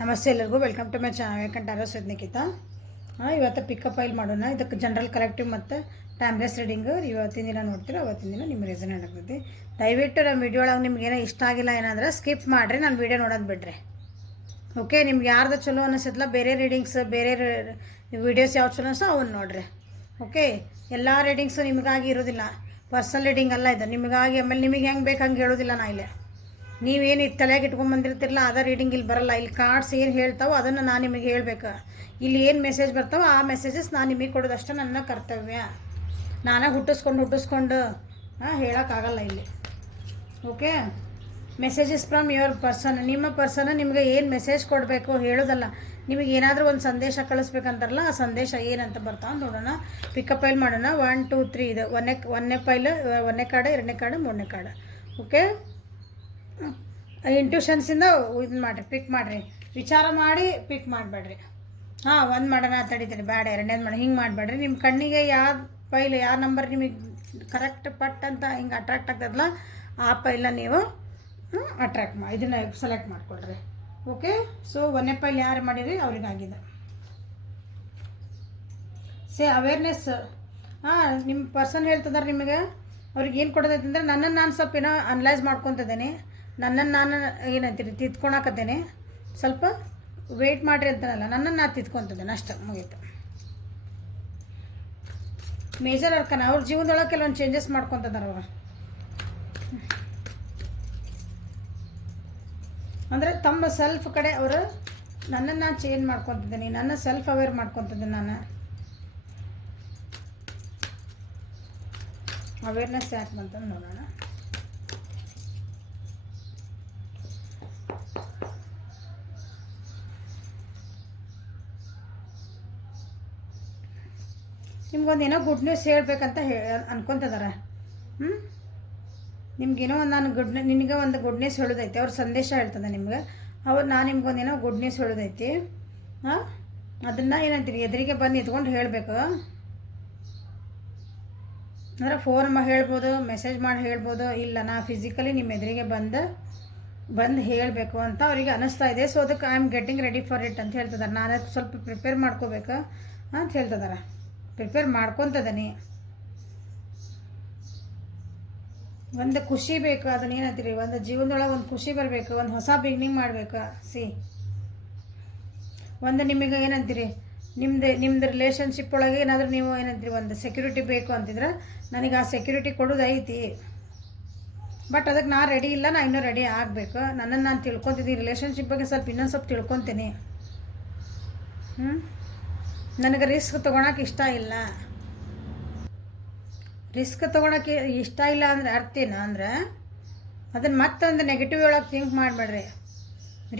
ನಮಸ್ತೆ ಎಲ್ಲರಿಗೂ welcome to my channel Venkata Nikhita. ಇವತ್ತು ಪಿಕಪ್ ಫೈಲ್ ಮಾಡೋಣ. ಇದಕ್ಕೆ ಜನರಲ್ ಕಲೆಕ್ಟಿವ್ ಮತ್ತು ಟೈಮ್ಲೆಸ್ ರೀಡಿಂಗ್ ಇವತ್ತಿನ ದಿನ ನೋಡ್ತೀರ. ಅವತ್ತಿನ ದಿನ ನಿಮ್ಮ ರೀಸನ್ ಏನಾಗ್ತೈತಿ. ದಯವಿಟ್ಟು ನಮ್ಮ ವಿಡಿಯೋ ಒಳಗೆ ನಿಮ್ಗೆ ಏನೋ ಇಷ್ಟ ಆಗಿಲ್ಲ ಏನಾದ್ರೆ ಸ್ಕಿಪ್ ಮಾಡಿರಿ, ನಾನು ವಿಡಿಯೋ ನೋಡೋದು ಬಿಡ್ರಿ. ಓಕೆ, ನಿಮ್ಗೆ ಯಾರ್ದು ಚಲೋ ಅನಿಸುತ್ತಲ್ಲ, ಬೇರೆ ರೀಡಿಂಗ್ಸ್ ಬೇರೆ ವೀಡಿಯೋಸ್ ಯಾವ್ದು ಚಲೋ ಅನಿಸೋ ಅವನ್ನ ನೋಡಿರಿ. ಓಕೆ, ಎಲ್ಲ ರೀಡಿಂಗ್ಸು ನಿಮಗಾಗಿ ಇರೋದಿಲ್ಲ, ಪರ್ಸನಲ್ ರೀಡಿಂಗ್ ಅಲ್ಲ ಇದು ನಿಮಗಾಗಿ. ಆಮೇಲೆ ನಿಮಗೆ ಹೆಂಗೆ ಬೇಕು ಹಂಗೆ ಹೇಳೋದಿಲ್ಲ ನಾ ಇಲ್ಲಿ. ನೀವೇನು ತಲೆಯಾಗಿ ಇಟ್ಕೊಂಡ್ಬಂದಿರ್ತಿರಲ್ಲ ಅದ ರೀಡಿಂಗ್ ಇಲ್ಲಿ ಬರಲ್ಲ. ಇಲ್ಲಿ ಕಾರ್ಡ್ಸ್ ಏನು ಹೇಳ್ತಾವೋ ಅದನ್ನು ನಾನು ನಿಮಗೆ ಹೇಳಬೇಕು. ಇಲ್ಲಿ ಏನು ಮೆಸೇಜ್ ಬರ್ತಾವೋ ಆ ಮೆಸೇಜಸ್ ನಾನು ನಿಮಗೆ ಕೊಡೋದಷ್ಟೇ ನನ್ನ ಕರ್ತವ್ಯ. ನಾನೇ ಹುಟ್ಟಿಸ್ಕೊಂಡು ಹೇಳೋಕ್ಕಾಗಲ್ಲ ಇಲ್ಲಿ. Okay, messages from your person. ನಿಮ್ಮ ಪರ್ಸನ್ ನಿಮಗೆ ಏನು ಮೆಸೇಜ್ ಕೊಡಬೇಕು ಹೇಳೋದಲ್ಲ, ನಿಮಗೆ ಏನಾದರೂ ಒಂದು ಸಂದೇಶ ಕಳಿಸ್ಬೇಕಂತಾರಲ್ಲ ಆ ಸಂದೇಶ ಏನಂತ ಬರ್ತಾವ ನೋಡೋಣ. ಪಿಕಪ್ ಫೈಲ್ ಮಾಡೋಣ. 1 2 3 ಇದೆ. ಒಂದನೇ ಫೈಲ್, ಒಂದನೇ ಕಾರ್ಡ್, ಎರಡನೇ ಕಾರ್ಡ್, ಮೂರನೇ ಕಾರ್ಡ್. ಓಕೆ, ಇಂಟ್ಯೂಷನ್ಸಿಂದ ಇದು ಮಾಡಿರಿ, ಪಿಕ್ ಮಾಡಿರಿ, ವಿಚಾರ ಮಾಡಿ ಪಿಕ್ ಮಾಡಬೇಡ್ರಿ. ಒಂದು ಮಾಡೋಣ ತಡಿತೀರಿ, ಬೇಡ ಎರಡನೇದು ಮಾಡಿ ಹಿಂಗೆ ಮಾಡಬೇಡ್ರಿ. ನಿಮ್ಮ ಕಣ್ಣಿಗೆ ಯಾವ ಫೈಲ್ ಯಾವ ನಂಬರ್ ನಿಮಗೆ ಕರೆಕ್ಟ್ ಪಟ್ ಅಂತ ಹಿಂಗೆ ಅಟ್ರಾಕ್ಟ್ ಆಗ್ತದಲ್ಲ ಆ ಫೈಲ್ನ ನೀವು ಅಟ್ರಾಕ್ಟ್ ಮಾಡಿ ಇದನ್ನು ಸೆಲೆಕ್ಟ್ ಮಾಡಿಕೊಡ್ರಿ. ಓಕೆ, ಸೊ ಒಂದನೇ ಫೈಲ್ ಯಾರು ಮಾಡಿರಿ ಅವ್ರಿಗಾಗಿದೆ. ಅವೇರ್ನೆಸ್. ನಿಮ್ಮ ಪರ್ಸನ್ ಹೇಳ್ತಿದ್ದಾರೆ ನಿಮಗೆ ಅವ್ರಿಗೆ ಏನು ಕೊಡೋದೈತೆ ಅಂದರೆ, ನನ್ನನ್ನು ನಾನು ಸ್ವಲ್ಪ ಏನೋ ಅನಲೈಸ್ ಮಾಡ್ಕೊತಿದ್ದೇನೆ, ನನ್ನನ್ನು ನಾನು ಏನಂತೀರಿ ತಿದ್ಕೊಳಕತ್ತೇನೆ, ಸ್ವಲ್ಪ ವೆಯ್ಟ್ ಮಾಡಿರಿ ಅಂತಾನಲ್ಲ, ನನ್ನನ್ನು ನಾನು ತಿದ್ಕೊತಿದ್ದೇನೆ ಅಷ್ಟೇ, ಮುಗೀತು. ಮೇಜರ್ ಅರ್ಕನ ಅವ್ರ ಜೀವನದೊಳಗೆ ಕೆಲವೊಂದು ಚೇಂಜಸ್ ಮಾಡ್ಕೊತಿದ್ದಾರೆ ಅವರು. ಅಂದರೆ ತಮ್ಮ ಸೆಲ್ಫ್ ಕಡೆ ಅವರು ನನ್ನನ್ನು ನಾನು ಚೇಂಜ್ ಮಾಡ್ಕೊತಿದ್ದೀನಿ, ನನ್ನ ಸೆಲ್ಫ್ ಅವೇರ್ ಮಾಡ್ಕೊತಿದ್ದೀನಿ. ನಾನು ಅವೇರ್ನೆಸ್ ಯಾಕೆ ಬಂತಂದು ನೋಡೋಣ. ನಿಮ್ಗೊಂದೇನೋ ಗುಡ್ ನ್ಯೂಸ್ ಹೇಳಬೇಕಂತ ಅನ್ಕೊತಿದ್ದಾರೆ. ನಿಮ್ಗೇನೋ ಒಂದು ನಾನು ನಿನಗೆ ಒಂದು ಗುಡ್ ನ್ಯೂಸ್ ಹೇಳೋದೈತಿ. ಅವ್ರ ಸಂದೇಶ ಹೇಳ್ತದೆ ನಿಮ್ಗೆ. ನಾನು ನಿಮ್ಗೊಂದೇನೋ ಗುಡ್ ನ್ಯೂಸ್ ಹೇಳೋದೈತಿ. ಅದನ್ನು ಏನಂತೀರಿ ಎದುರಿಗೆ ಬಂದು ನಿಂತ್ಕೊಂಡು ಹೇಳಬೇಕು. ಅಂದರೆ ಫೋನ್ ಹೇಳ್ಬೋದು, ಮೆಸೇಜ್ ಮಾಡಿ ಹೇಳ್ಬೋದು, ಇಲ್ಲ ನಾ ಫಿಸಿಕಲಿ ನಿಮ್ಮ ಎದುರಿಗೆ ಬಂದು ಹೇಳಬೇಕು ಅಂತ ಅವರಿಗೆ ಅನ್ನಿಸ್ತಾ ಇದೆ. ಸೊ ಅದಕ್ಕೆ I am getting ready for it ಅಂತ ಹೇಳ್ತಿದ್ದಾರೆ. ನಾನು ಅದಕ್ಕೆ ಸ್ವಲ್ಪ ಪ್ರಿಪೇರ್ ಮಾಡ್ಕೋಬೇಕು ಅಂತ ಹೇಳ್ತಿದ್ದಾರೆ. ಪ್ರಿಪೇರ್ ಮಾಡ್ಕೊತದೀನಿ. ಒಂದು ಖುಷಿ ಬೇಕು, ಅದನ್ನ ಏನಂತೀರಿ, ಒಂದು ಜೀವನದೊಳಗೆ ಒಂದು ಖುಷಿ ಬರಬೇಕು, ಒಂದು ಹೊಸ ಬಿಗಿನಿಂಗ್ ಮಾಡಬೇಕು. ಒಂದು ನಿಮಗೆ ಏನಂತೀರಿ, ನಿಮ್ದು ರಿಲೇಷನ್ಶಿಪ್ ಒಳಗೆ ಏನಾದರೂ ನೀವು ಏನಂತೀರಿ ಒಂದು ಸೆಕ್ಯೂರಿಟಿ ಬೇಕು ಅಂತಿದ್ರೆ ನನಗೆ ಆ ಸೆಕ್ಯೂರಿಟಿ ಕೊಡೋದು ಐತಿ. ಬಟ್ ಅದಕ್ಕೆ ನಾನು ರೆಡಿ ಇಲ್ಲ, ನಾನು ಇನ್ನೂ ರೆಡಿ ಆಗಬೇಕು. ನನ್ನನ್ನು ನಾನು ತಿಳ್ಕೊತಿದ್ದೀನಿ, ರಿಲೇಷನ್ಶಿಪ್ ಬಗ್ಗೆ ಇನ್ನೊಂದು ಸ್ವಲ್ಪ ತಿಳ್ಕೊತೀನಿ. ನನಗೆ ರಿಸ್ಕ್ ತೊಗೊಳಕ್ಕೆ ಇಷ್ಟ ಇಲ್ಲ. ರಿಸ್ಕ್ ತೊಗೊಳಕ್ಕೆ ಇಷ್ಟ ಇಲ್ಲ ಅಂದರೆ ಅರ್ಥ ಏನು ಅಂದರೆ, ಅದನ್ನು ಮತ್ತೊಂದು ನೆಗೆಟಿವ್ ಒಳಗೆ ಥಿಂಕ್ ಮಾಡಬೇಡ್ರಿ.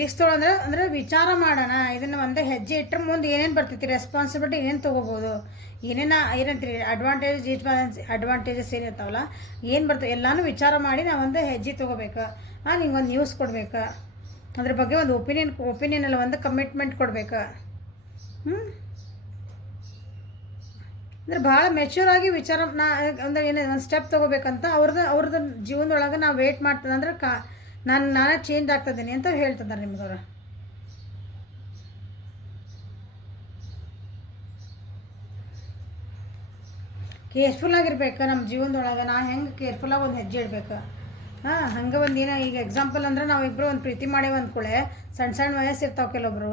ರಿಸ್ಕ್ ಅಂದರೆ ವಿಚಾರ ಮಾಡೋಣ, ಇದನ್ನು ಒಂದೇ ಹೆಜ್ಜೆ ಇಟ್ಟರೆ ಮುಂದೆ ಏನೇನು ಬರ್ತೈತಿ, ರೆಸ್ಪಾನ್ಸಿಬಿಲಿಟಿ ಏನೇನು ತೊಗೋಬೋದು, ಏನಂತೀರಿ ಅಡ್ವಾಂಟೇಜಸ್ ಏನಿರ್ತಾವಲ್ಲ ಏನು ಬರ್ತವೆ ಎಲ್ಲನೂ ವಿಚಾರ ಮಾಡಿ ನಾವು ಒಂದು ಹೆಜ್ಜೆ ತೊಗೋಬೇಕು. ನಿಂಗೆ ಒಂದು ನ್ಯೂಸ್ ಕೊಡಬೇಕು, ಅದ್ರ ಬಗ್ಗೆ ಒಂದು ಒಪಿನಿಯನ್ ಎಲ್ಲ ಒಂದು ಕಮಿಟ್ಮೆಂಟ್ ಕೊಡಬೇಕು. ಅಂದರೆ ಭಾಳ ಮೆಚ್ಯೂರ್ ಆಗಿ ವಿಚಾರ ಅಂದರೆ ಒಂದು ಸ್ಟೆಪ್ ತೊಗೋಬೇಕಂತ ಅವ್ರದ್ದು ಜೀವನದೊಳಗೆ ನಾವು ವೆಯ್ಟ್ ಮಾಡ್ತದೆ. ಅಂದ್ರೆ ನಾನೇ ಚೇಂಜ್ ಆಗ್ತಿದ್ದೀನಿ ಅಂತ ಹೇಳ್ತಿದ್ದಾರೆ ನಿಮ್ಗವ್ರು. ಕೇರ್ಫುಲ್ಲಾಗಿರ್ಬೇಕು ನಮ್ಮ ಜೀವನದೊಳಗೆ. ನಾ ಹೆಂಗೆ ಕೇರ್ಫುಲ್ಲಾಗಿ ಒಂದು ಹೆಜ್ಜೆ ಇಡಬೇಕು. ಹಂಗೆ ಒಂದು ಏನೋ ಈಗ ಎಕ್ಸಾಂಪಲ್ ಅಂದರೆ ನಾವಿಬ್ಬರು ಒಂದು ಪ್ರೀತಿ ಮಾಡೇವಿ ಅಂದ್ಕೊಳ್ಳೆ, ಸಣ್ಣ ವಯಸ್ಸು ಇರ್ತಾವೆ ಕೆಲವೊಬ್ರು.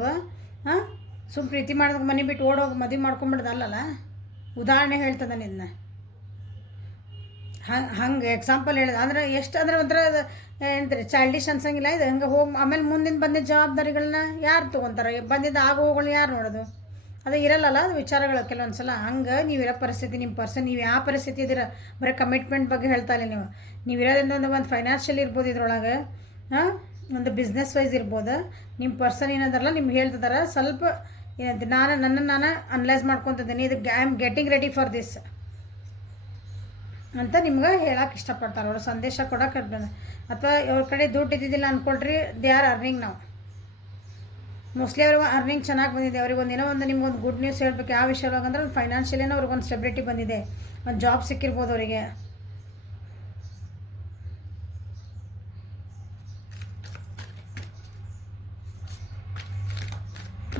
ಸುಮ್ಮನೆ ಪ್ರೀತಿ ಮಾಡಿದಾಗ ಮನೆ ಬಿಟ್ಟು ಓಡೋಗಿ ಮದುವೆ ಮಾಡ್ಕೊಂಬಿಡ್ದಲ್ಲ, ಉದಾಹರಣೆ ಹೇಳ್ತದೆ ನಿನ್ನ. ಹಂಗೆ ಎಕ್ಸಾಂಪಲ್ ಹೇಳಿದ ಅಂದರೆ ಎಷ್ಟು ಅಂದರೆ ಒಂಥರ ಏನಂತಾರೆ ಚೈಲ್ಡಿಶ್ ಅನ್ಸಂಗಿಲ್ಲ ಇದು. ಹಂಗೆ ಹೋಗಿ ಆಮೇಲೆ ಮುಂದಿನ ಬಂದಿದ್ದ ಜವಾಬ್ದಾರಿಗಳನ್ನ ಯಾರು ತೊಗೊತಾರೆ, ಬಂದಿದ್ದ ಆಗೋಗಳನ್ನ ಯಾರು ನೋಡೋದು, ಅದು ಇರಲ್ಲಲ್ಲ ಅದು ವಿಚಾರಗಳು ಕೆಲವೊಂದು ಸಲ. ಹಂಗೆ ನೀವಿರೋ ಪರಿಸ್ಥಿತಿ, ನಿಮ್ಮ ಪರ್ಸನ್ ನೀವು ಯಾವ ಪರಿಸ್ಥಿತಿ ಇದ್ದೀರ, ಬರೀ ಕಮಿಟ್ಮೆಂಟ್ ಬಗ್ಗೆ ಹೇಳ್ತಾ ಇಲ್ಲ ನೀವು ಇರೋದ್ರಿಂದ ಒಂದು ಫೈನಾನ್ಷಿಯಲ್ ಇರ್ಬೋದು, ಇದ್ರೊಳಗೆ ಒಂದು ಬಿಸ್ನೆಸ್ ವೈಸ್ ಇರ್ಬೋದು. ನಿಮ್ಮ ಪರ್ಸನ್ ಏನಂದಾರಲ್ಲ ನಿಮ್ಗೆ ಹೇಳ್ತಿದಾರೆ ಸ್ವಲ್ಪ ಏನಂತ ನನ್ನನ್ನು ನಾನು ಅನಲೈಸ್ ಮಾಡ್ಕೊತಿದ್ದೀನಿ. ಇದಕ್ಕೆ I am getting ready for this ಅಂತ ನಿಮ್ಗೆ ಹೇಳಕ್ಕೆ ಇಷ್ಟಪಡ್ತಾರೆ ಅವರು, ಸಂದೇಶ ಕೊಡೋಕೆ. ಅಥವಾ ಅವ್ರ ಕಡೆ ದುಡ್ಡು ಇದ್ದಿದ್ದಿಲ್ಲ ಅಂದ್ಕೊಳ್ರಿ, ದೇ ಆರ್ ಅರ್ನಿಂಗ್ ನಾವು. ಮೋಸ್ಟ್ಲಿ ಅವ್ರಿಗೆ ಅರ್ನಿಂಗ್ ಚೆನ್ನಾಗಿ ಬಂದಿದೆ. ಅವ್ರಿಗೆ ಒಂದೇನೋ ಒಂದು ನಿಮ್ಗೊಂದು ಗುಡ್ ನ್ಯೂಸ್ ಹೇಳ್ಬೇಕು. ಯಾವ ವಿಷಯ ಒಳಗಂದ್ರೆ ಒಂದು ಫೈನಾನ್ಷಿಯಲಿನೋ ಅವ್ರಿಗೊಂದು ಸ್ಟೆಬಿಲಿಟಿ ಬಂದಿದೆ, ಒಂದು ಜಾಬ್ ಸಿಕ್ಕಿರ್ಬೋದು ಅವರಿಗೆ.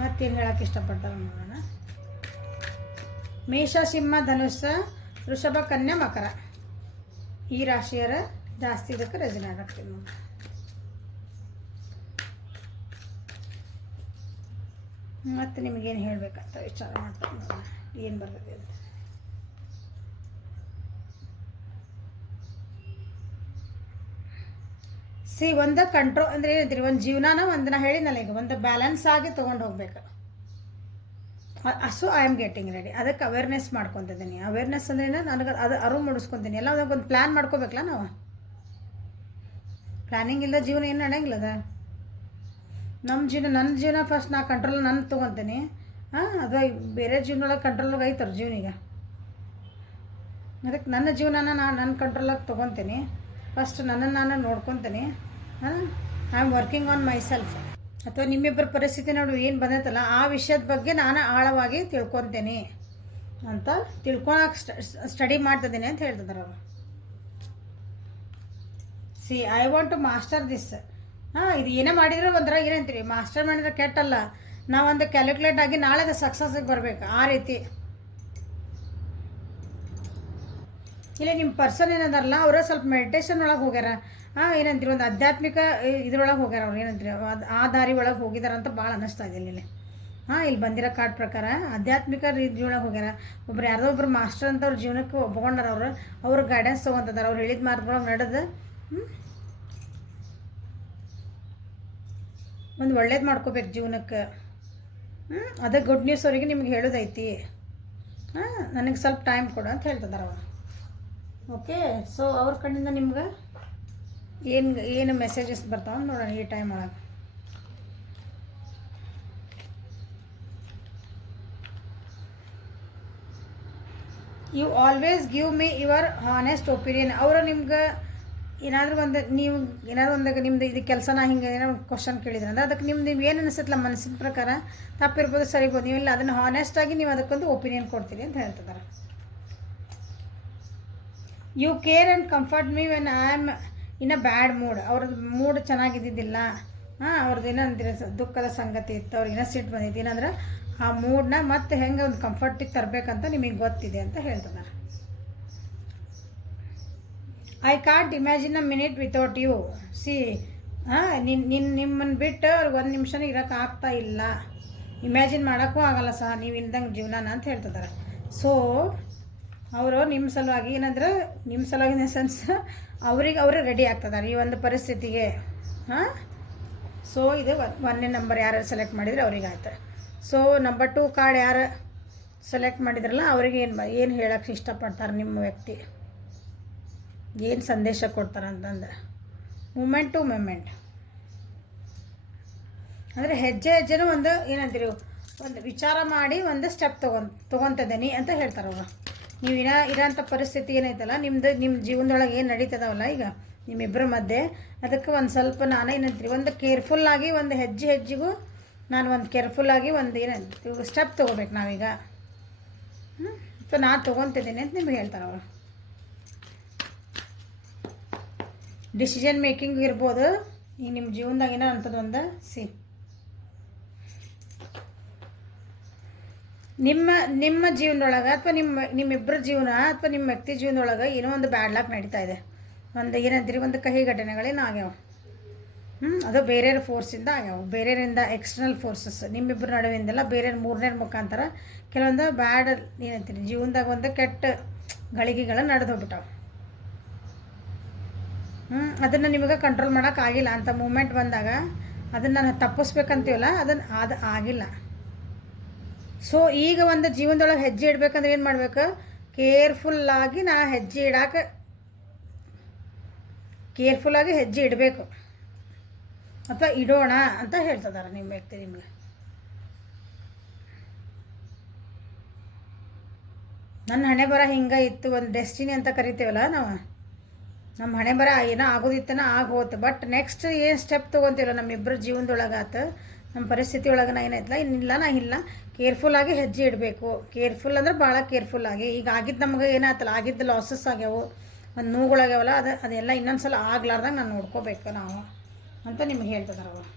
ಮತ್ತೇನು ಹೇಳೋಕ್ಕೆ ಇಷ್ಟಪಡ್ತಾರೆ ನೋಡೋಣ. ಮೇಷ, ಸಿಂಹ, ಧನುಸ್ಸ, ವೃಷಭ, ಕನ್ಯಾ, ಮಕರ ಈ ರಾಶಿಯರ ಜಾಸ್ತಿ ಇದಕ್ಕೆ ರೆಸನೇಟ್ ಆಗ್ತದೆ ನೋಡಿ. ಮತ್ತು ನಿಮಗೇನು ಹೇಳಬೇಕಂತ ವಿಚಾರ ಮಾಡ್ತಾರೆ ನೋಡೋಣ ಏನು ಬರ್ತದೆ ಅಂತ. ಒಂದು ಕಂಟ್ರೋಲ್ ಅಂದರೆ ಏನಂತೀರಿ, ಒಂದು ಜೀವನಾನ ನಾ ಹೇಳಿನಲ್ಲ ಈಗ, ಒಂದು ಬ್ಯಾಲೆನ್ಸ್ ಆಗಿ ತೊಗೊಂಡು ಹೋಗ್ಬೇಕು. So I am getting ready. ಅದಕ್ಕೆ ಅವೇರ್ನೆಸ್ ಮಾಡ್ಕೊತಿದ್ದೀನಿ. ಅವೇರ್ನೆಸ್ ಅಂದ್ರೆ ನನಗೆ ಅದು ಅರಿವು ಮೂಡಿಸ್ಕೊತೀನಿ. ಎಲ್ಲ ಅದಕ್ಕೊಂದು ಪ್ಲ್ಯಾನ್ ಮಾಡ್ಕೋಬೇಕಲ್ಲ ನಾವು. ಪ್ಲ್ಯಾನಿಂಗ್ ಇಲ್ಲ ಜೀವನ ಏನು ನಡೆಯಂಗಿಲ್ಲ ಅದ. ನನ್ನ ಜೀವನ ಫಸ್ಟ್ ನಾ ಕಂಟ್ರೋಲ್ ನಾನು ತೊಗೊತೀನಿ. ಅಥವಾ ಬೇರೆ ಜೀವನೊಳಗೆ ಕಂಟ್ರೋಲಾಗಿ ಐತವ್ರ ಜೀವನಿಗೆ. ಅದಕ್ಕೆ ನನ್ನ ಜೀವನನ ನನ್ನ ಕಂಟ್ರೋಲಾಗಿ ತೊಗೊತೀನಿ. ಫಸ್ಟ್ ನನ್ನನ್ನು ನಾನು ನೋಡ್ಕೊತೀನಿ. I am working on myself. ಅಥವಾ ನಿಮ್ಮಿಬ್ಬರ ಪರಿಸ್ಥಿತಿ ನೋಡು ಏನು ಬಂದೈತಲ್ಲ ಆ ವಿಷಯದ ಬಗ್ಗೆ ನಾನು ಆಳವಾಗಿ ತಿಳ್ಕೊತೀನಿ ಅಂತ ತಿಳ್ಕೊಳಕ್ಕೆ ಸ್ಟಡಿ ಮಾಡ್ತಿದ್ದೀನಿ ಅಂತ ಹೇಳ್ತಿದ್ದಾರೆ ಅವರು. I want to master this. ಇದು ಏನೇ ಮಾಡಿದ್ರು ಒಂಥರ ಏನಂತೀರಿ, ಮಾಸ್ಟರ್ ಮಾಡಿದ್ರೆ ಕೆಟ್ಟಲ್ಲ. ನಾವೊಂದು ಕ್ಯಾಲ್ಕುಲೇಟ್ ಆಗಿ ನಾಳೆ ಸಕ್ಸಸ್ಸಿಗೆ ಬರಬೇಕು ಆ ರೀತಿ. ಇಲ್ಲ ನಿಮ್ಮ ಪರ್ಸನ್ ಏನದಾರಲ್ಲ ಅವರ ಸ್ವಲ್ಪ ಮೆಡಿಟೇಷನ್ ಒಳಗೆ ಹೋಗ್ಯಾರ. ಏನಂತೀರಿ, ಒಂದು ಆಧ್ಯಾತ್ಮಿಕ ಇದ್ರೊಳಗೆ ಹೋಗ್ಯಾರ ಅವ್ರು. ಏನಂತೀರಿ, ಆ ದಾರಿ ಒಳಗೆ ಹೋಗಿದಾರ ಅಂತ ಭಾಳ ಅನ್ನಿಸ್ತಾ ಇದೆ ಇಲ್ಲಿ. ಇಲ್ಲಿ ಬಂದಿರೋ ಕಾರ್ಡ್ ಪ್ರಕಾರ ಆಧ್ಯಾತ್ಮಿಕ ರೀತಿಯೊಳಗೆ ಹೋಗ್ಯಾರ. ಒಬ್ರು ಯಾರ್ದೋ ಒಬ್ರು ಮಾಸ್ಟರ್ ಅಂತ ಅವ್ರ ಜೀವನಕ್ಕೆ ಒಪ್ಕೊಂಡಾರ. ಅವ್ರ ಗೈಡೆನ್ಸ್ ತೊಗೊಂತಿದ್ದಾರೆ. ಅವ್ರು ಹೇಳಿದ ಮಾರ್ಗದೊಳಗೆ ನಡೆದು ಒಂದು ಒಳ್ಳೇದು ಮಾಡ್ಕೋಬೇಕು ಜೀವನಕ್ಕೆ. ಅದೇ ಗುಡ್ ನ್ಯೂಸ್ ಅವರಿಗೆ ನಿಮ್ಗೆ ಹೇಳೋದೈತಿ. ನನಗೆ ಸ್ವಲ್ಪ ಟೈಮ್ ಕೊಡು ಅಂತ ಹೇಳ್ತಿದ್ದಾರೆ ಅವರು. ಓಕೆ, ಸೊ ಅವ್ರ ಕಡೆಯಿಂದ ನಿಮ್ಗೆ ಏನು ಮೆಸೇಜಸ್ ಬರ್ತಾವ ನೋಡೋಣ ಈ ಟೈಮ್ ಒಳಗೆ. You always give me your honest opinion. ಅವರು ನಿಮ್ಗೆ ಏನಾದರೂ ಒಂದು ನೀವು ಏನಾದರೂ ಒಂದು ನಿಮ್ದು ಇದು ಕೆಲಸನ ಹಿಂಗೆ ಏನೋ ಒಂದು ಕ್ವಶನ್ ಕೇಳಿದ್ರೆ ಅಂದ್ರೆ ಅದಕ್ಕೆ ನಿಮ್ದು ಏನು ಅನಿಸುತ್ತಲ್ಲ ಮನಸ್ಸಿನ ಪ್ರಕಾರ ತಪ್ಪಿರ್ಬೋದು ಸರಿಬೋದು, ನೀವಿಲ್ಲ ಅದನ್ನು ಹಾನೆಸ್ಟಾಗಿ ನೀವು ಅದಕ್ಕೊಂದು ಒಪಿನಿಯನ್ ಕೊಡ್ತೀರಿ ಅಂತ ಹೇಳ್ತಿದ್ದಾರೆ. You care and comfort me when I am in a bad mood. ಅವ್ರದ್ದು ಮೂಡ್ ಚೆನ್ನಾಗಿದ್ದಿದ್ದಿಲ್ಲ, ಅವ್ರದ್ದು ಏನಂತೀರ ದುಃಖದ ಸಂಗತಿ ಇತ್ತು, ಅವ್ರಿಗೆ ಸಿಟ್ಟು ಬಂದಿತ್ತು. ಏನಂದ್ರೆ ಆ ಮೂಡನ್ನ ಮತ್ತೆ ಹೆಂಗೆ ಒಂದು ಕಂಫರ್ಟಿಗೆ ತರಬೇಕಂತ ನಿಮಗೆ ಗೊತ್ತಿದೆ ಅಂತ ಹೇಳ್ತಿದ್ದಾರೆ. I can't imagine a minute without you. ನಿಮ್ಮನ್ನು ಬಿಟ್ಟು ಅವ್ರಿಗೆ ಒಂದು ನಿಮಿಷನೂ ಇರೋಕ್ಕೆ ಆಗ್ತಾ ಇಲ್ಲ. ಇಮ್ಯಾಜಿನ್ ಮಾಡೋಕ್ಕೂ ಆಗಲ್ಲ ಸಹ ನೀವು ಇಲ್ದಂಗೆ ಜೀವನಾನ ಅಂತ ಹೇಳ್ತಿದ್ದಾರೆ. ಸೊ ಅವರು ನಿಮ್ಮ ಸಲುವಾಗಿ ಏನಂದ್ರೆ ನಿಮ್ಮ ಸಲುವಾಗಿ ಇನ್ ಸೆನ್ಸ್ ಅವರೇ ರೆಡಿ ಆಗ್ತಿದ್ದಾರೆ ಈ ಒಂದು ಪರಿಸ್ಥಿತಿಗೆ. ಸೊ ಇದು 1ನೇ ನಂಬರ್ ಯಾರು ಸೆಲೆಕ್ಟ್ ಮಾಡಿದರೆ ಅವ್ರಿಗೆ ಆಯ್ತು. ಸೊ ನಂಬರ್ 2 ಕಾರ್ಡ್ ಯಾರು ಸೆಲೆಕ್ಟ್ ಮಾಡಿದ್ರಲ್ಲ ಅವರಿಗೆ ಏನು ಹೇಳೋಕ್ಕೆ ಇಷ್ಟಪಡ್ತಾರೆ ನಿಮ್ಮ ವ್ಯಕ್ತಿ, ಏನು ಸಂದೇಶ ಕೊಡ್ತಾರೆ ಅಂತಂದ್ರೆ ಮೂಮೆಂಟ್ ಟು ಮೂಮೆಂಟ್ ಅಂದರೆ ಹೆಜ್ಜೆನೂ ಒಂದು ಏನಂತೀರಿ ಒಂದು ವಿಚಾರ ಮಾಡಿ ಒಂದು ಸ್ಟೆಪ್ ತೊಗೊತಿದ್ದೀನಿ ಅಂತ ಹೇಳ್ತಾರೆ ಅವರು. ನೀವು ಇರೋಂಥ ಪರಿಸ್ಥಿತಿ ಏನೈತಲ್ಲ ನಿಮ್ಮ ಜೀವನದೊಳಗೆ ಏನು ನಡೀತದವಲ್ಲ ಈಗ ನಿಮ್ಮಿಬ್ಬರ ಮಧ್ಯೆ, ಅದಕ್ಕೆ ಒಂದು ಸ್ವಲ್ಪ ನಾನು ಏನಂತೀರಿ ಒಂದು ಕೇರ್ಫುಲ್ಲಾಗಿ ಒಂದು ಹೆಜ್ಜೆಗೂ ನಾನು ಒಂದು ಕೇರ್ಫುಲ್ಲಾಗಿ ಒಂದು ಏನಂತೀವಿ ಸ್ಟೆಪ್ ತೊಗೋಬೇಕು ನಾವೀಗ. ಸೊ ನಾನು ತೊಗೊತಿದ್ದೀನಿ ಅಂತ ನಿಮ್ಗೆ ಹೇಳ್ತಾರೆ ಅವರು. ಡಿಸಿಷನ್ ಮೇಕಿಂಗ್ ಇರ್ಬೋದು ಈಗ ನಿಮ್ಮ ಜೀವನದಾಗ ಏನೋ ಅಂಥದ್ದು ಒಂದು ನಿಮ್ಮ ಜೀವನದೊಳಗೆ ಅಥವಾ ನಿಮ್ಮಿಬ್ಬರ ಜೀವನ ಅಥವಾ ನಿಮ್ಮ ವ್ಯಕ್ತಿ ಜೀವನದೊಳಗೆ ಏನೋ ಒಂದು ಬ್ಯಾಡ್ ಲಕ್ ನಡೀತಾ ಇದೆ. ಒಂದು ಏನಂತೀರಿ ಒಂದು ಕಹಿ ಘಟನೆಗಳೇನು ಆಗ್ಯಾವ. ಅದು ಬೇರೆಯವ್ರ ಫೋರ್ಸಿಂದ ಆಗ್ಯಾವ, ಬೇರೆಯವರಿಂದ ಎಕ್ಸ್ಟರ್ನಲ್ ಫೋರ್ಸಸ್ ನಿಮ್ಮಿಬ್ಬರ ನಡುವಿಂದೆಲ್ಲ ಬೇರೆ 3ನೇ ಮುಖಾಂತರ ಕೆಲವೊಂದು ಬ್ಯಾಡ್ ಏನಂತೀರಿ ಜೀವನದಾಗ ಒಂದು ಕೆಟ್ಟ ಗಳಿಗೆಗಳು ನಡೆದು ಹೋಗ್ಬಿಟ್ಟಾವೆ. ಅದನ್ನು ನಿಮಗೆ ಕಂಟ್ರೋಲ್ ಮಾಡೋಕ್ಕಾಗಿಲ್ಲ ಅಂತ ಮೂಮೆಂಟ್ ಬಂದಾಗ ಅದನ್ನು ನಾನು ತಪ್ಪಿಸ್ಬೇಕಂತೀವಲ್ಲ ಅದು ಆಗಿಲ್ಲ. ಸೊ ಈಗ ಒಂದು ಜೀವನದೊಳಗೆ ಹೆಜ್ಜೆ ಇಡಬೇಕಂದ್ರೆ ಏನು ಮಾಡಬೇಕು, ಕೇರ್ಫುಲ್ಲಾಗಿ ಕೇರ್ಫುಲ್ಲಾಗಿ ಹೆಜ್ಜೆ ಇಡಬೇಕು ಅಥವಾ ಇಡೋಣ ಅಂತ ಹೇಳ್ತಿದ್ದಾರೆ ನಿಮ್ಮ ವ್ಯಕ್ತಿ ನಿಮಗೆ. ನನ್ನ ಹಣೆ ಬರ ಹಿಂಗೆ ಇತ್ತು, ಒಂದು ಡೆಸ್ಟಿನಿ ಅಂತ ಕರಿತೀವಲ್ಲ ನಾವು, ನಮ್ಮ ಹಣೆ ಬರ ಏನೋ ಆಗೋದಿತ್ತನ ಆಗೋತು. ಬಟ್ ನೆಕ್ಸ್ಟ್ ಏನು ಸ್ಟೆಪ್ ತೊಗೊತೀವಲ್ಲ ನಮ್ಮಿಬ್ಬರ ಜೀವನದೊಳಗೆ ಆತು, ನಮ್ಮ ಪರಿಸ್ಥಿತಿ ಒಳಗೆ ನಾ ಏನಾಯ್ತಲ್ಲ ನಾ ಇಲ್ಲ ಕೇರ್ಫುಲ್ಲಾಗಿ ಹೆಜ್ಜೆ ಇಡಬೇಕು. ಕೇರ್ಫುಲ್ ಅಂದ್ರೆ ಭಾಳ ಕೇರ್ಫುಲ್ಲಾಗಿ. ಈಗ ಆಗಿದ್ದು ನಮ್ಗೆ ಏನಾಯ್ತಲ್ಲ ಆಗಿದ್ದು ಲಾಸಸ್ ಆಗ್ಯಾವು, ಒಂದು ನೋವುಗಳಾಗ್ಯಾವಲ್ಲ ಅದೆಲ್ಲ ಇನ್ನೊಂದು ಸಲ ಆಗ್ಲಾರ್ದಂಗೆ ನಾನು ನೋಡ್ಕೋಬೇಕು ನಾವು ಅಂತ ನಿಮ್ಗೆ ಹೇಳ್ತಿದ್ದಾರೆ ಅವರು.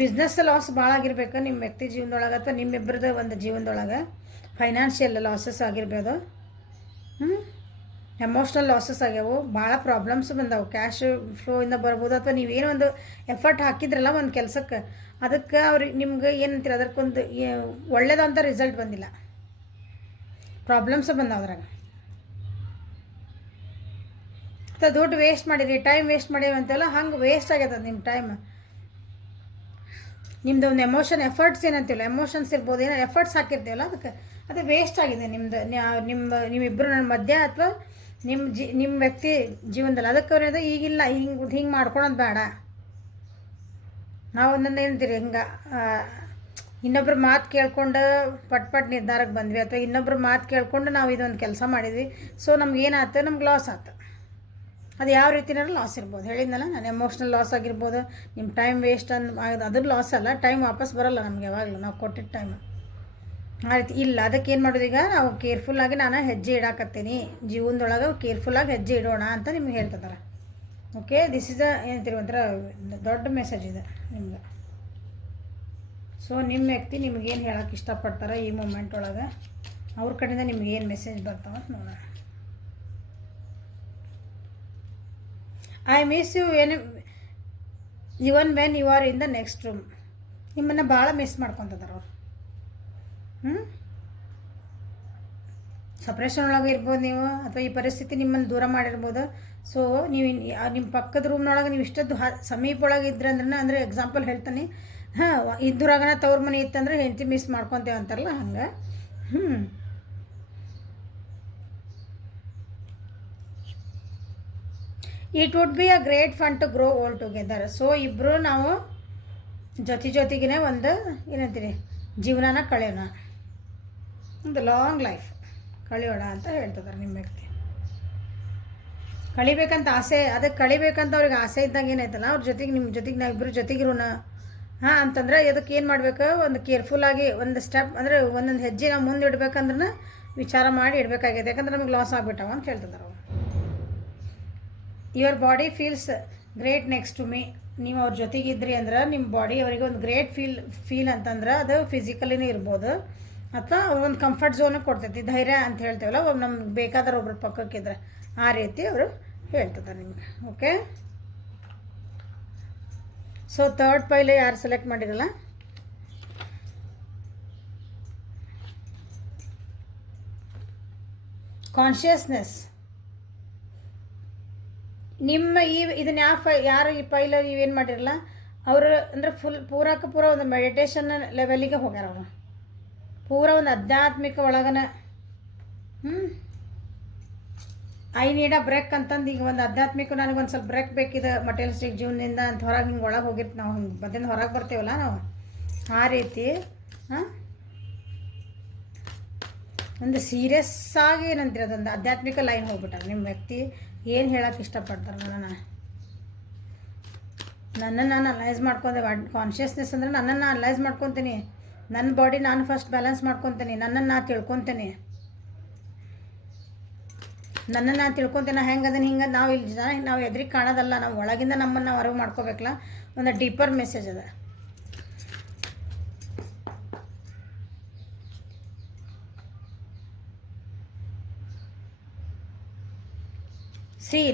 ಬಿಸ್ನೆಸ್ ಲಾಸ್ ಭಾಳ ಆಗಿರ್ಬೇಕು ನಿಮ್ಮ ವ್ಯಕ್ತಿ ಜೀವನದೊಳಗೆ ಅಥವಾ ನಿಮ್ಮಿಬ್ಬರದ ಒಂದು ಜೀವನದೊಳಗೆ. ಫೈನಾನ್ಷಿಯಲ್ ಲಾಸಸ್ ಆಗಿರ್ಬೋದು, ಎಮೋಷ್ನಲ್ ಲಾಸಸ್ ಆಗ್ಯಾವು, ಭಾಳ ಪ್ರಾಬ್ಲಮ್ಸ್ ಬಂದಾವು. ಕ್ಯಾಶ್ ಫ್ಲೋಯಿಂದ ಬರ್ಬೋದು, ಅಥವಾ ನೀವೇನೋ ಒಂದು ಎಫರ್ಟ್ ಹಾಕಿದ್ರಲ್ಲ ಒಂದು ಕೆಲಸಕ್ಕೆ, ಅದಕ್ಕೆ ಅವ್ರಿಗೆ ನಿಮ್ಗೆ ಏನಂತೀರ ಅದಕ್ಕೊಂದು ಒಳ್ಳೇದಂಥ ರಿಸಲ್ಟ್ ಬಂದಿಲ್ಲ, ಪ್ರಾಬ್ಲಮ್ಸ್ ಬಂದಾವ ಅದ್ರಾಗ. ಅಥವಾ ದುಡ್ಡು ವೇಸ್ಟ್ ಮಾಡಿರಿ, ಟೈಮ್ ವೇಸ್ಟ್ ಮಾಡೀವಿ ಅಂತೆಲ್ಲ, ಹಂಗೆ ವೇಸ್ಟ್ ಆಗ್ಯದ ನಿಮ್ಮ ಟೈಮ್. ನಿಮ್ದು ಒಂದು ಎಫರ್ಟ್ಸ್ ಏನಂತೀವಲ್ಲ, ಎಮೋಷನ್ಸ್ ಇರ್ಬೋದು, ಏನೋ ಎಫರ್ಟ್ಸ್ ಹಾಕಿರ್ತೀವಲ್ಲ ಅದಕ್ಕೆ ಅದು ವೇಸ್ಟ್ ಆಗಿದೆ ನಿಮ್ಮದು. ನಿಮ್ಮಿಬ್ಬರು ನನ್ನ ಮಧ್ಯ ಅಥವಾ ನಿಮ್ಮ ವ್ಯಕ್ತಿ ಜೀವನದಲ್ಲಿ. ಅದಕ್ಕೆ ಅವ್ರದ್ದು ಈಗಿಲ್ಲ, ಹಿಂಗೆ ಮಾಡ್ಕೊಳೋದು ಬೇಡ. ನಾವು ಒಂದೊಂದು ಏನಂತೀರಿ ಹಿಂಗೆ ಇನ್ನೊಬ್ರ ಮಾತು ಕೇಳ್ಕೊಂಡು ಪಟ್ ನಿರ್ಧಾರಕ್ಕೆ ಬಂದ್ವಿ, ಅಥವಾ ಇನ್ನೊಬ್ರ ಮಾತು ಕೇಳ್ಕೊಂಡು ನಾವು ಇದೊಂದು ಕೆಲಸ ಮಾಡಿದ್ವಿ, ಸೊ ನಮ್ಗೆ ಏನಾಯ್ತು, ನಮ್ಗೆ ಲಾಸ್ ಆಯ್ತು. ಅದು ಯಾವ ರೀತಿನಾದ್ರೂ ಲಾಸ್ ಇರ್ಬೋದು. ಹೇಳಿದ್ನಲ್ಲ ನಾನು, ಎಮೋಷ್ನಲ್ ಲಾಸ್ ಆಗಿರ್ಬೋದು, ನಿಮ್ಮ ಟೈಮ್ ವೇಸ್ಟ್ ಅದ್ರ ಲಾಸ್ ಅಲ್ಲ, ಟೈಮ್ ವಾಪಸ್ ಬರೋಲ್ಲ ನಮ್ಗೆ ಯಾವಾಗಲೂ ನಾವು ಕೊಟ್ಟಿದ್ದ ಟೈಮ್. ಆ ರೀತಿ ಇಲ್ಲ. ಅದಕ್ಕೆ ಏನು ಮಾಡೋದು, ಈಗ ನಾವು ಕೇರ್ಫುಲ್ಲಾಗಿ ನಾನು ಹೆಜ್ಜೆ ಇಡಾಕತ್ತೀನಿ ಜೀವನದೊಳಗೆ, ಕೇರ್ಫುಲ್ಲಾಗಿ ಹೆಜ್ಜೆ ಇಡೋಣ ಅಂತ ನಿಮ್ಗೆ ಹೇಳ್ತಿದ್ದಾರೆ. ಓಕೆ, ದಿಸ್ ಇಸ್ ಏನಂತೀರಿ ಒಂಥರ ದೊಡ್ಡ ಮೆಸೇಜ್ ಇದೆ ನಿಮ್ಗೆ. ಸೊ ನಿಮ್ಮ ವ್ಯಕ್ತಿ ನಿಮ್ಗೇನು ಹೇಳೋಕ್ಕೆ ಇಷ್ಟಪಡ್ತಾರೆ ಈ ಮೂಮೆಂಟ್ ಒಳಗೆ, ಅವ್ರ ಕಡೆಯಿಂದ ನಿಮ್ಗೆ ಏನು ಮೆಸೇಜ್ ಬರ್ತಾವಂತ ನೋಡೋಣ. I miss you even when you are in the next room. ನಿಮ್ಮನ್ನು ಭಾಳ ಮಿಸ್ ಮಾಡ್ಕೊತಿದ್ದಾರೆ ಅವ್ರು. ಸಪ್ರೇಷನ್ ಒಳಗೆ ಇರ್ಬೋದು ನೀವು, ಅಥವಾ ಈ ಪರಿಸ್ಥಿತಿ ನಿಮ್ಮನ್ನು ದೂರ ಮಾಡಿರ್ಬೋದು. ಸೊ ನೀವು ನಿಮ್ಮ ಪಕ್ಕದ ರೂಮ್ನೊಳಗೆ ನೀವು ಇಷ್ಟೊಂದು ಸಮೀಪ ಒಳಗೆ ಇದ್ರೆ ಅಂದರೆ ಎಕ್ಸಾಂಪಲ್ ಹೇಳ್ತಾನೆ, ಇದ್ದೂರಾಗನ ತವ್ರ ಮನೆ ಇತ್ತಂದ್ರೆ ಹೆಂಡತಿ ಮಿಸ್ ಮಾಡ್ಕೊತೇವೆ ಅಂತಾರಲ್ಲ ಹಂಗೆ. It would be a great fun to grow old together. So ಇಬ್ಬರು ನಾವು ಜೊತೆಗೇ ಒಂದು ಏನಂತೀರಿ ಜೀವನನ ಕಳೆಯೋಣ, ಒಂದು ಲಾಂಗ್ ಲೈಫ್ ಕಳೆಯೋಣ ಅಂತ ಹೇಳ್ತಿದ್ದಾರೆ ನಿಮ್ಮ ವ್ಯಕ್ತಿ. ಕಳಿಬೇಕಂತ ಆಸೆ, ಅದಕ್ಕೆ ಕಳಿಬೇಕಂತ ಅವ್ರಿಗೆ ಆಸೆ ಇದ್ದಾಗ ಏನಾಯ್ತಲ್ಲ, ಅವ್ರ ಜೊತೆಗೆ ನಿಮ್ಮ ಜೊತೆಗೆ ನಾವು ಇಬ್ಬರು ಜೊತೆಗಿರೋಣ ಅಂತಂದ್ರೆ ಅದಕ್ಕೆ ಏನು ಮಾಡಬೇಕು, ಒಂದು ಕೇರ್ಫುಲ್ಲಾಗಿ ಒಂದು ಸ್ಟೆಪ್ ಅಂದರೆ ಒಂದೊಂದು ಹೆಜ್ಜೆ ನಾವು ಮುಂದೆ ಇಡಬೇಕಂದ್ರೆ ವಿಚಾರ ಮಾಡಿ ಇಡಬೇಕಾಗಿದೆ. ಯಾಕಂದ್ರೆ ನಮಗೆ ಲಾಸ್ ಆಗಿಬಿಟ್ಟವ ಅಂತ ಹೇಳ್ತಿದ್ದಾರೆ ಅವರು. Your body feels great next to me. ನೀವು ಅವ್ರ ಜೊತೆಗಿದ್ರಿ ಅಂದ್ರೆ ನಿಮ್ಮ ಬಾಡಿ ಅವರಿಗೆ ಒಂದು ಗ್ರೇಟ್ ಫೀಲ್ ಅಂತಂದ್ರೆ ಅದು ಫಿಸಿಕಲಿನೇ ಇರ್ಬೋದು, ಅಥವಾ ಒಂದು ಕಂಫರ್ಟ್ ಝೋನಿಗೆ ಕೊಡ್ತೈತಿ, ಧೈರ್ಯ ಅಂತ ಹೇಳ್ತೇವಲ್ಲ, ನಮ್ಗೆ ಬೇಕಾದ್ರೆ ಒಬ್ರು ಪಕ್ಕಕ್ಕಿದ್ರೆ ಆ ರೀತಿ ಅವರು ಹೇಳ್ತಿದ್ದಾರೆ ನಿಮಗೆ. ಓಕೆ, ಸೊ ಥರ್ಡ್ ಪೈಲೆ ಯಾರು ಸೆಲೆಕ್ಟ್ ಮಾಡಿರಲ್ಲ, ಕಾನ್ಷಿಯಸ್ನೆಸ್. ನಿಮ್ಮ ಇದನ್ನ ಯಾರು ಈ ಪೈಲ ನೀವೇನು ಮಾಡಿರಲ್ಲ ಅವರು ಅಂದರೆ ಪೂರ ಒಂದು ಮೆಡಿಟೇಷನ್ ಲೆವೆಲಿಗೆ ಹೋಗ್ಯಾರ ಅವರು. ಪೂರ ಒಂದು ಆಧ್ಯಾತ್ಮಿಕ ಒಳಗನ ಐ ನೀಡ್ ಅ ಬ್ರೇಕ್ ಅಂತಂದು ಈಗ ಒಂದು ಆಧ್ಯಾತ್ಮಿಕ ನನಗೊಂದು ಸ್ವಲ್ಪ ಬ್ರೇಕ್ ಬೇಕಿದೆ ಮಟೀರಿಯಲಿಸ್ಟಿಕ್ ಜೀವನದಿಂದ ಅಂತ ಹೊರಗೆ ಹಿಂಗೆ ಒಳಗೆ ಹೋಗಿರ್ತೀವಿ ನಾವು, ಹಿಂಗೆ ಬದಿಂದ ಹೊರಗೆ ಬರ್ತೀವಲ್ಲ ನಾವು, ಆ ರೀತಿ ಒಂದು ಸೀರಿಯಸ್ ಆಗಿ ಏನಂತೀರ ಅದೊಂದು ಆಧ್ಯಾತ್ಮಿಕ ಲೈನ್ ಹೋಗ್ಬಿಟ್ಟಾರೆ ನಿಮ್ಮ ವ್ಯಕ್ತಿ. ಏನು ಹೇಳೋಕೆ ಇಷ್ಟಪಡ್ತಾರೆ ನನ್ನನ್ನು ನಾನು ಅನಲೈಸ್ ಮಾಡ್ಕೊಂಡೆ. ಕಾನ್ಷಿಯಸ್ನೆಸ್ ಅಂದರೆ ನನ್ನನ್ನು ಅನಲೈಸ್ ಮಾಡ್ಕೊತೀನಿ, ನನ್ನ ಬಾಡಿ ನಾನು ಫಸ್ಟ್ ಬ್ಯಾಲೆನ್ಸ್ ಮಾಡ್ಕೊತೀನಿ, ನನ್ನನ್ನು ನಾನು ತಿಳ್ಕೊತೀನಿ, ನನ್ನನ್ನು ನಾನು ತಿಳ್ಕೊತೇನೆ ಹೆಂಗೆ ಅದನ್ನು ಹಿಂಗೆ. ನಾವು ಇಲ್ಲಿ ಜನ ನಾವು ಎದ್ರಿಗೆ ಕಾಣೋದಲ್ಲ, ನಾವು ಒಳಗಿಂದ ನಮ್ಮನ್ನು ನಾವು ಹೊರಗೆ ಮಾಡ್ಕೋಬೇಕಲ್ಲ. ಒಂದು ಡೀಪರ್ ಮೆಸೇಜ್ ಅದ.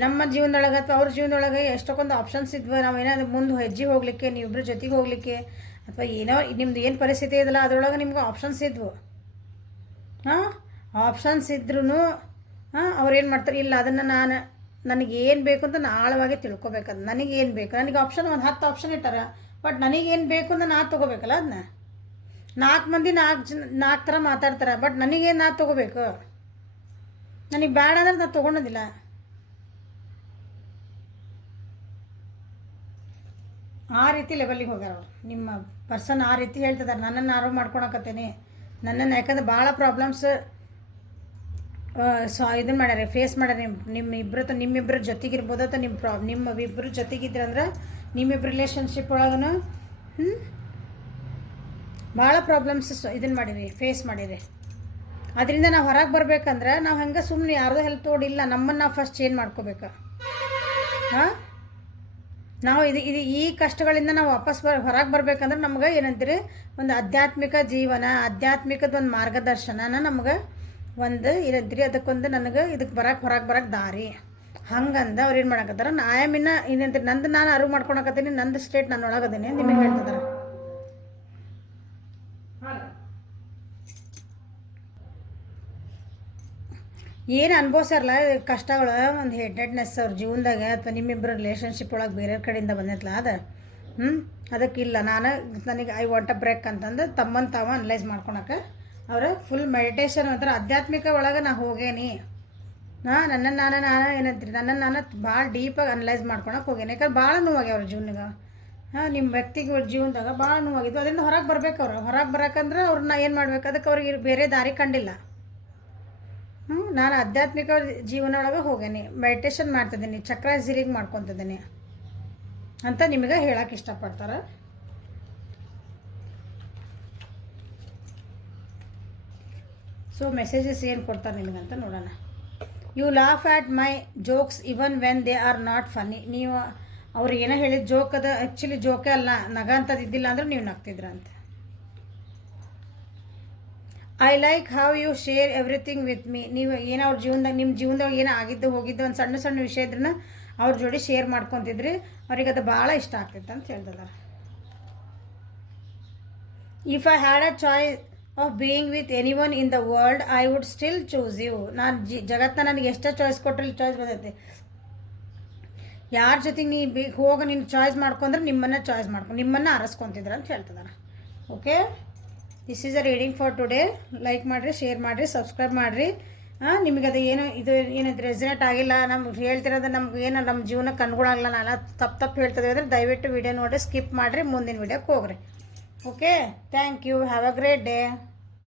ನಮ್ಮ ಜೀವನದೊಳಗೆ ಅಥವಾ ಅವ್ರ ಜೀವನದೊಳಗೆ ಎಷ್ಟೊಂದು ಆಪ್ಷನ್ಸ್ ಇದ್ವು. ನಾವೇನಾದ್ರು ಮುಂದೆ ಹೆಜ್ಜೆ ಹೋಗಲಿಕ್ಕೆ, ನೀವಿಬ್ಬರು ಜೊತೆಗೆ ಹೋಗಲಿಕ್ಕೆ, ಅಥವಾ ಏನೋ ನಿಮ್ದು ಏನು ಪರಿಸ್ಥಿತಿ ಇದೆಯಲ್ಲ ಅದರೊಳಗೆ ನಿಮ್ಗೆ ಆಪ್ಷನ್ಸ್ ಇದ್ವು. ಆಪ್ಷನ್ಸ್ ಇದ್ರೂ ಅವ್ರೇನು ಮಾಡ್ತಾರೆ, ಇಲ್ಲ ಅದನ್ನು ನನಗೇನು ಬೇಕು ಅಂತ ನಾನು ಆಳವಾಗಿ ತಿಳ್ಕೊಬೇಕದು. ನನಗೇನು ಬೇಕು, ನನಗೆ ಆಪ್ಷನ್ ಒಂದು 10 ಆಪ್ಷನ್ ಇಟ್ಟಾರ, ಬಟ್ ನನಗೇನು ಬೇಕು ಅಂತ ನಾನು ತೊಗೋಬೇಕಲ್ಲ. ಅದನ್ನ 4 ಮಂದಿ 4 ಥರ ಮಾತಾಡ್ತಾರೆ, ಬಟ್ ನನಗೇನು ನಾನು ತೊಗೋಬೇಕು. ನನಗೆ ಬೇಡ ಅಂದ್ರೆ ನಾನು ತೊಗೊಳೋದಿಲ್ಲ. ಆ ರೀತಿ ಲೆವೆಲಿಗೆ ಹೋಗ್ಯಾರ ಅವರು ನಿಮ್ಮ ಪರ್ಸನ್. ಆ ರೀತಿ ಹೇಳ್ತಿದ್ದಾರೆ, ನನ್ನನ್ನು ಆರೋಗ್ಯ ಮಾಡ್ಕೊಳಕತ್ತೇನೆ, ನನ್ನನ್ನು. ಯಾಕಂದ್ರೆ ಭಾಳ ಪ್ರಾಬ್ಲಮ್ಸ್ ಇದನ್ನು ಮಾಡ್ಯಾರೆ, ಫೇಸ್ ಮಾಡ್ಯಾರೆ. ನಿಮ್ಮಿಬ್ಬರ ಜೊತೆಗಿರ್ಬೋದು, ಅಥವಾ ನಿಮ್ಮಿಬ್ಬರು ಜೊತೆಗಿದ್ರೆ ಅಂದ್ರೆ ನಿಮ್ಮಿಬ್ಬರು ರಿಲೇಷನ್ಶಿಪ್ ಒಳಗೂ ಭಾಳ ಪ್ರಾಬ್ಲಮ್ಸ್ ಇದನ್ನು ಮಾಡಿರಿ, ಫೇಸ್ ಮಾಡಿರಿ. ಅದರಿಂದ ನಾವು ಹೊರಗೆ ಬರ್ಬೇಕಂದ್ರೆ ನಾವು ಹಂಗೆ ಸುಮ್ಮನೆ ಯಾರ್ದೋ ಹೆಲ್ಪ್ ತೋಡಿಲ್ಲ, ನಮ್ಮನ್ನು ನಾವು ಫಸ್ಟ್ ಚೇಂಜ್ ಮಾಡ್ಕೋಬೇಕು. ನಾವು ಇದು ಈ ಕಷ್ಟಗಳಿಂದ ನಾವು ವಾಪಸ್ ಹೊರಗೆ ಬರ್ಬೇಕಂದ್ರೆ ನಮ್ಗೆ ಏನಂತೀರಿ ಒಂದು ಆಧ್ಯಾತ್ಮಿಕ ಜೀವನ, ಆಧ್ಯಾತ್ಮಿಕದ ಒಂದು ಮಾರ್ಗದರ್ಶನನ ನಮ್ಗೆ ಒಂದು ಏನಂತೀರಿ, ಅದಕ್ಕೊಂದು ನನಗೆ ಇದಕ್ಕೆ ಹೊರಗೆ ಬರಕ್ಕೆ ದಾರಿ ಹಂಗಂದ ಅವ್ರು ಏನು ಮಾಡಕತ್ತಾರ, ಆಯಮಿನ ಏನಂತೀರಿ ನಂದು ನಾನು ಅರಿವು ಮಾಡ್ಕೊಳಕತ್ತೀನಿ, ನಂದು ಸ್ಟೇಟ್ ನಾನು ಒಳಗದೇನೆ ನಿಮಗೆ ಹೇಳ್ತಿದ್ದಾರೆ. ಏನು ಅನ್ಭವಿಸ್ಯಾರಲ್ಲ ಕಷ್ಟಗಳು, ಒಂದು ಹೆಡ್ನೆಸ್ ಅವ್ರ ಜೀವನದಾಗ ಅಥವಾ ನಿಮ್ಮಿಬ್ಬರ ರಿಲೇಷನ್ಶಿಪ್ ಒಳಗೆ ಬೇರೆ ಕಡೆಯಿಂದ ಬಂದೈತಲ್ಲ ಅದು ಅದಕ್ಕಿಲ್ಲ, ನನಗೆ ಐ ವಾಂಟ್ ಅ ಬ್ರೇಕ್ ಅಂತಂದು ತಮ್ಮನ್ನು ತಾವು ಅನಲೈಸ್ ಮಾಡ್ಕೊಳಕ್ಕೆ ಅವರು ಫುಲ್ ಮೆಡಿಟೇಷನ್ ಅಂತಾರೆ, ಆಧ್ಯಾತ್ಮಿಕ ಒಳಗೆ ನಾ ಹೋಗೇನಿ, ನನ್ನನ್ನು ನಾನು ಏನಂತೀರಿ ನನ್ನನ್ನು ನಾನು ಭಾಳ ಡೀಪಾಗಿ ಅನಲೈಸ್ ಮಾಡ್ಕೊಳಕ್ಕೆ ಹೋಗೇನಿ. ಯಾಕಂದ್ರೆ ಭಾಳ ನೋವಾಗ್ಯ ಅವ್ರ ಜೀವನಗೆ, ನಿಮ್ಮ ವ್ಯಕ್ತಿಗಳ ಜೀವನದಾಗ ಭಾಳ ನೋವಾಗಿದ್ದು. ಅದರಿಂದ ಹೊರಗೆ ಬರ್ಬೇಕು. ಹೊರಗೆ ಬರೋಕ್ಕಂದ್ರೆ ಅವ್ರನ್ನ ಏನು ಮಾಡ್ಬೇಕು, ಅದಕ್ಕೆ ಅವ್ರಿಗೆ ಬೇರೆ ದಾರಿ ಕಂಡಿಲ್ಲ. ನಾನು ಆಧ್ಯಾತ್ಮಿಕ ಜೀವನ ಒಳಗೆ ಹೋಗೇನಿ, ಮೆಡಿಟೇಷನ್ ಮಾಡ್ತಿದ್ದೀನಿ, ಚಕ್ರ ಝೀರಿಗೆ ಮಾಡ್ಕೊತಿದ್ದೀನಿ ಅಂತ ನಿಮಗೆ ಹೇಳಕ್ಕೆ ಇಷ್ಟಪಡ್ತಾರೆ. ಸೊ ಮೆಸೇಜಸ್ ಏನು ಕೊಡ್ತಾರೆ ನಿಮಗಂತ ನೋಡೋಣ. You laugh at my jokes even when they are not funny. ನೀವು ಅವ್ರು ಏನೋ ಹೇಳಿದ ಜೋಕ್ ಅದು ಆ್ಯಕ್ಚುಲಿ ಜೋಕೇ ಅಲ್ಲ, ನಗ ಅಂಥದ್ದು ಇದ್ದಿಲ್ಲ ಅಂದ್ರೆ ನೀವು ನಗ್ತಿದ್ರಂತೆ. I like how you share everything with me. ನೀವು ಏನೋ ಅವ್ರ ಜೀವನದಾಗ ನಿಮ್ಮ ಜೀವನದಾಗ ಏನೋ ಆಗಿದ್ದು ಹೋಗಿದ್ದು ಒಂದು ಸಣ್ಣ ಸಣ್ಣ ವಿಷಯ ಇದ್ರನ್ನ ಅವ್ರ ಜೋಡಿ ಶೇರ್ ಮಾಡ್ಕೊತಿದ್ರಿ, ಅವ್ರಿಗೆ ಅದು ಭಾಳ ಇಷ್ಟ ಆಗ್ತೈತೆ ಅಂತ ಹೇಳ್ತಿದ್ದಾರೆ. If I had a choice of being with anyone in the world I would still choose you. ನಾನು ಜಗತ್ತನ್ನ ನನಗೆ ಎಷ್ಟೇ ಚಾಯ್ಸ್ ಕೊಟ್ಟರೆ ಚಾಯ್ಸ್ ಬಂದೈತೆ, ಯಾರ ಜೊತೆಗೆ ನೀ ಹೋಗಿ ನೀನು ಚಾಯ್ಸ್ ಮಾಡ್ಕೊಂಡ್ರೆ ನಿಮ್ಮನ್ನು ಚಾಯ್ಸ್ ಮಾಡ್ಕೊಂಡು ನಿಮ್ಮನ್ನು ಆರಿಸ್ಕೊತಿದ್ರು ಅಂತ ಹೇಳ್ತಿದ್ದಾರೆ. Okay, this is a reading for today. Like ಮಾಡಿರಿ, ಶೇರ್ ಮಾಡಿರಿ, ಸಬ್ಸ್ಕ್ರೈಬ್ ಮಾಡಿರಿ. ನಿಮಗೆ ಅದು ಏನು ಇದು ಏನಿದೆ ರೆಸಿನೇಟ್ ಆಗಿಲ್ಲ, ನಮ್ಗೆ ಹೇಳ್ತಿರೋದು ನಮ್ಗೆ ಏನು ನಮ್ಮ ಜೀವನಕ್ಕೆ ಅನುಗುಣ ನಾನು ತಪ್ಪು ಹೇಳ್ತಿದ್ದೀವಿ ಅಂದರೆ ದಯವಿಟ್ಟು ವಿಡಿಯೋ ನೋಡಿರಿ, ಸ್ಕಿಪ್ ಮಾಡಿರಿ, ಮುಂದಿನ ವಿಡಿಯೋಕ್ಕೆ ಹೋಗ್ರಿ. Okay, thank you, have a great day.